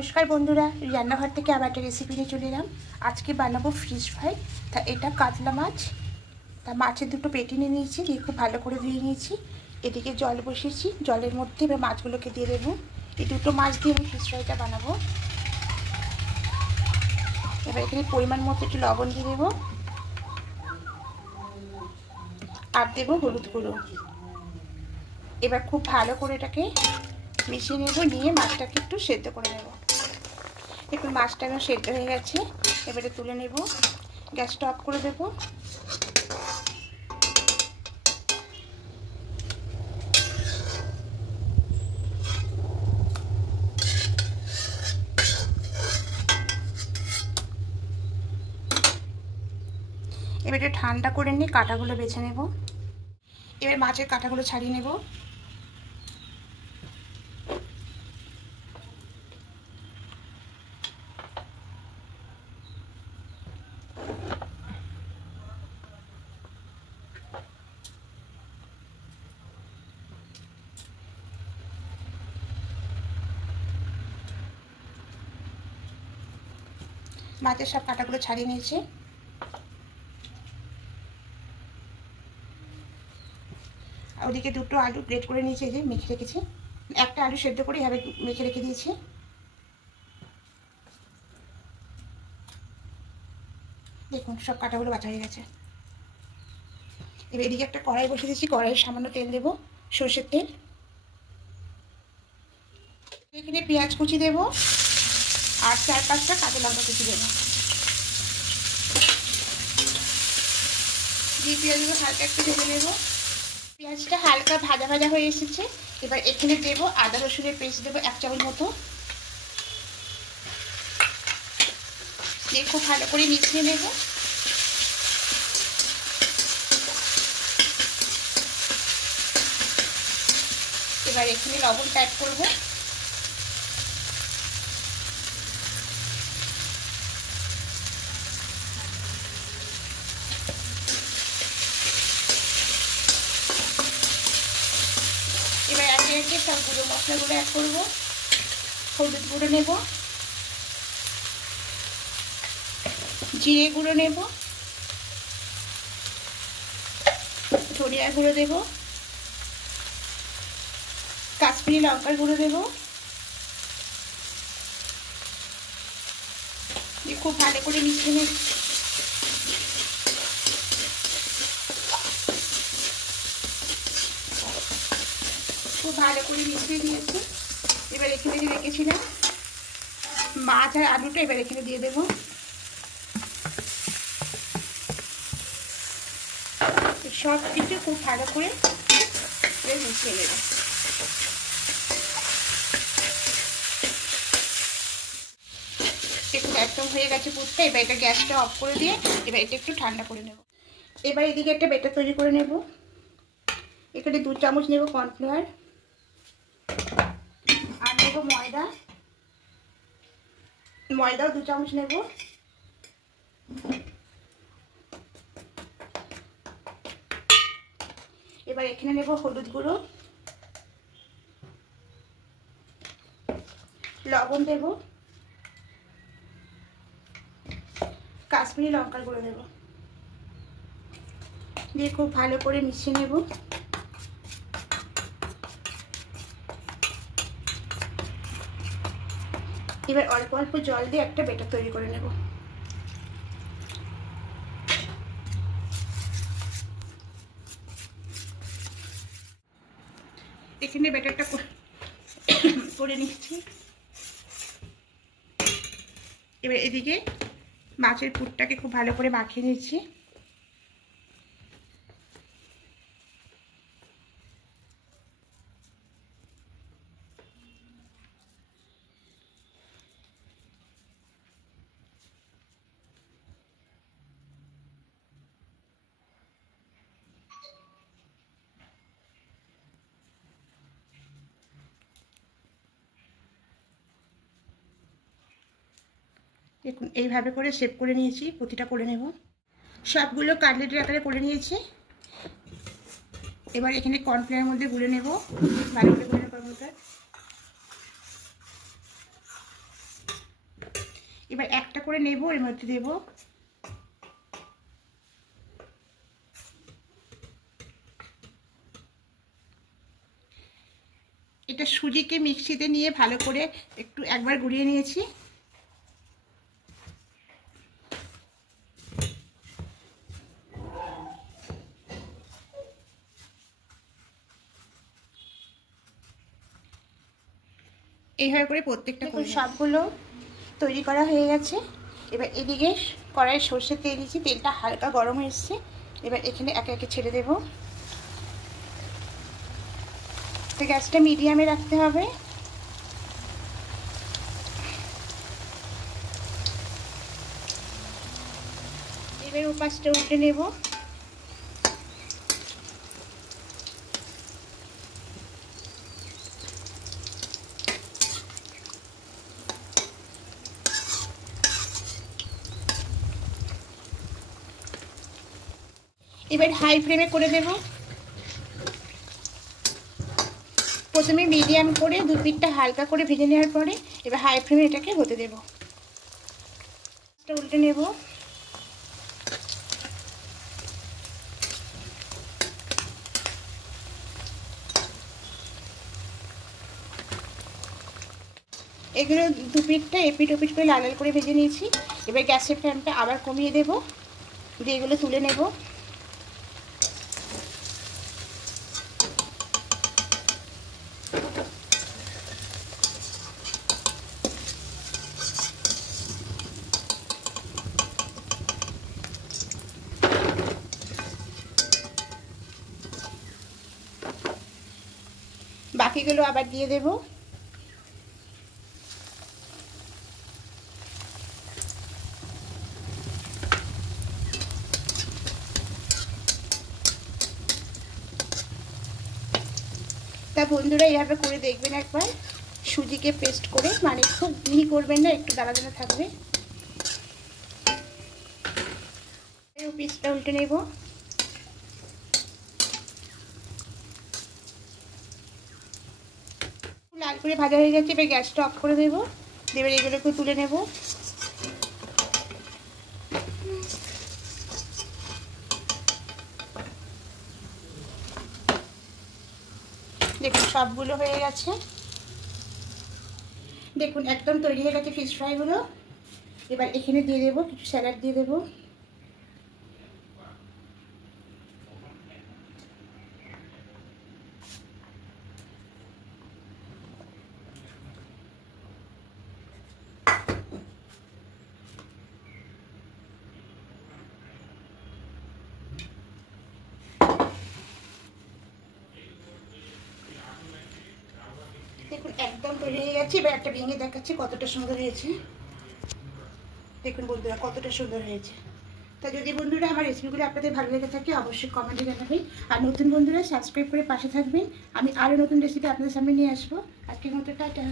नमस्कार बंधुरा रान्नाघर থেকে আবার একটা রেসিপি নিয়ে চলে এলাম। আজকে বানাবো ফিশ ফ্রাই। তা এটা কাতলা মাছ, তা মাছের দুটো পেটি নিয়ে নিয়েছি, দিয়ে খুব ভালো করে ধুয়ে নিয়েছি। এদিকে জল বসিয়েছি, জলের মধ্যে এবার মাছগুলোকে দিয়ে দেবো। এই দুটো মাছ দিয়ে আমি ফিশ ফ্রাইটা বানাবো। এবার এখানে পরিমাণ মতো একটু লবণ দিয়ে দেবো আর দেবো হলুদ গুঁড়ো। এবার খুব ভালো করে এটাকে মিশিয়ে নেব, নিয়ে মাছটাকে একটু সেদ্ধ করে নেব। দেখুন মাছটা আমার সেদ্ধ হয়ে গেছে, এবারে তুলে নেব, গ্যাসটা অফ করে দেব। এবারে ঠান্ডা করে নিয়ে কাঁটাগুলো বেছে নেব। এবার মাছের কাঁটাগুলো ছাড়িয়ে নেব। মাছের সব কাঁটাগুলো ছাড়িয়ে নিয়েছি। ওদিকে দুটো আলু গ্রেট করে নিয়েছি, এই যে মেখে রেখেছি। একটা আলু সেদ্ধ করে এভাবে মেখে রেখে দিয়েছি। দেখুন সব কাঁটাগুলো বাছা হয়ে গেছে। এবার এদিকে একটা কড়াই বসিয়ে দিয়েছি, কড়াইয়ে সামান্য তেল দেব, সর্ষের তেল। এখানে পেঁয়াজ কুচি দেব আর 4-5টা কাঁচা লঙ্কা কুচি দেবো। দিয়ে পেঁয়াজগুলো হালকা একটু ভেজে নেব। পেঁয়াজটা হালকা ভাজা ভাজা হয়ে এসেছে। এবার এখানে দেবো আদা রসুনের পেস্ট, দেবো 1 চামচ মতো, দিয়ে খুব ভালো করে মিশিয়ে নেব। এবার এখানে লবণটা অ্যাড করবো। এবার একে একে সব গুঁড়ো মশলাগুলো অ্যাড করবো। হলুদ গুঁড়ো নেব, জিরে গুঁড়ো নেব, ধনিয়া গুঁড়ো দেব, কাশ্মীরি লঙ্কার গুঁড়ো দেব, দিয়ে খুব ভালো করে মিশিয়ে নেব। খুব ভালো করে মিশিয়ে দিয়েছি। এবার এখানে যে রেখেছিলাম মাছ আর আলুটা এবার এখানে দিয়ে দেবো। সব কিছু খুব ভালো করে মিশিয়ে নেব। দেখুন একদম হয়ে গেছে পুরটা। এবার এটা গ্যাসটা অফ করে দিয়ে এবার এটা একটু ঠান্ডা করে নেব। এবার এদিকে একটা ব্যাটার তৈরি করে নেব। এখানে 2 চামচ নেব কর্নফ্লাওয়ার আর নেব ময়দাও 2 চামচ নেব। এবার এখানে নেব হলুদ গুঁড়ো, লবণ দেব, কাশ্মীরি লঙ্কার গুঁড়ো দেব, দিয়ে খুব ভালো করে মিশিয়ে নেব। এবার অল্প অল্প জল দিয়ে একটা ব্যাটার তৈরি করে নেব। এখানে ব্যাটারটা করে নিচ্ছি। এবার এদিকে মাছের পুরটাকে খুব ভালো করে মাখিয়ে নিচ্ছি। দেখুন এইভাবে করে শেপ করে নিয়েছি, প্রতিটা করে নেব। সবগুলো কাটলেটের আকারে করে নিয়েছি। এবার এখানে কর্নফ্লাওয়ারের মধ্যে গুলে নেব, ভালো করে গুলে নেব। এবার একটা করে নেব, এর মধ্যে দেব। এটা সুজিকে মিক্সিতে নিয়ে ভালো করে একটু একবার গুঁড়িয়ে নিয়েছি। এইভাবে করে প্রত্যেকটা সবগুলো তৈরি করা হয়ে গেছে। এবার এদিকে কড়াইয়ে সর্ষের তেল দিয়েছি, তেলটা হালকা গরম হয়ে এসছে। এবার এখানে একে একে ছেড়ে দেব। তো গ্যাসটা মিডিয়ামে রাখতে হবে। এবার ওপাশটা উল্টে নেব। এবার হাই ফ্লেমে করে দেব। প্রথমে মিডিয়াম করে দু পিঠটা হালকা করে ভেজে নেওয়ার পরে এবার হাই ফ্লেমে এটাকে হতে দেব। উল্টে নেব। এগুলো দু পিঠটা এপিট ওপিট করে লাল লাল করে ভেজে নিয়েছি। এবার গ্যাসের ফ্লেমটা আবার কমিয়ে দেব, দিয়ে এগুলো তুলে নেব। বাকিগুলো আবার দিয়ে দেব। তা বন্ধুরা এইভাবে করে দেখবেন একবার, সুজিকে পেস্ট করে, মানে খুব মিহি করবেন না, একটু দানা দানা থাকবে। পিসটা উল্টে নেব। লাল করে ভাজা হয়ে গেছে, এবার গ্যাসটা অফ করে দেবো। এবার এগুলোকে তুলে নেব। দেখুন সবগুলো হয়ে গেছে। দেখুন একদম তৈরি হয়ে গেছে ফিশ ফ্রাইগুলো। এবার এখানে দিয়ে দেবো কিছু স্যালাড দিয়ে দেবো। দেখুন একদম তৈরি হয়ে গেছে। এবার একটা ভেঙে দেখাচ্ছি কতটা সুন্দর হয়েছে। দেখুন বন্ধুরা কতটা সুন্দর হয়েছে। তা যদি বন্ধুরা আমার রেসিপিগুলো আপনাদের ভালো লেগে থাকে অবশ্যই কমেন্টে জানাবেন। আর নতুন বন্ধুরা সাবস্ক্রাইব করে পাশে থাকবেন। আমি আরও নতুন রেসিপি আপনাদের সামনে নিয়ে আসবো। আজকের মতো টাটা।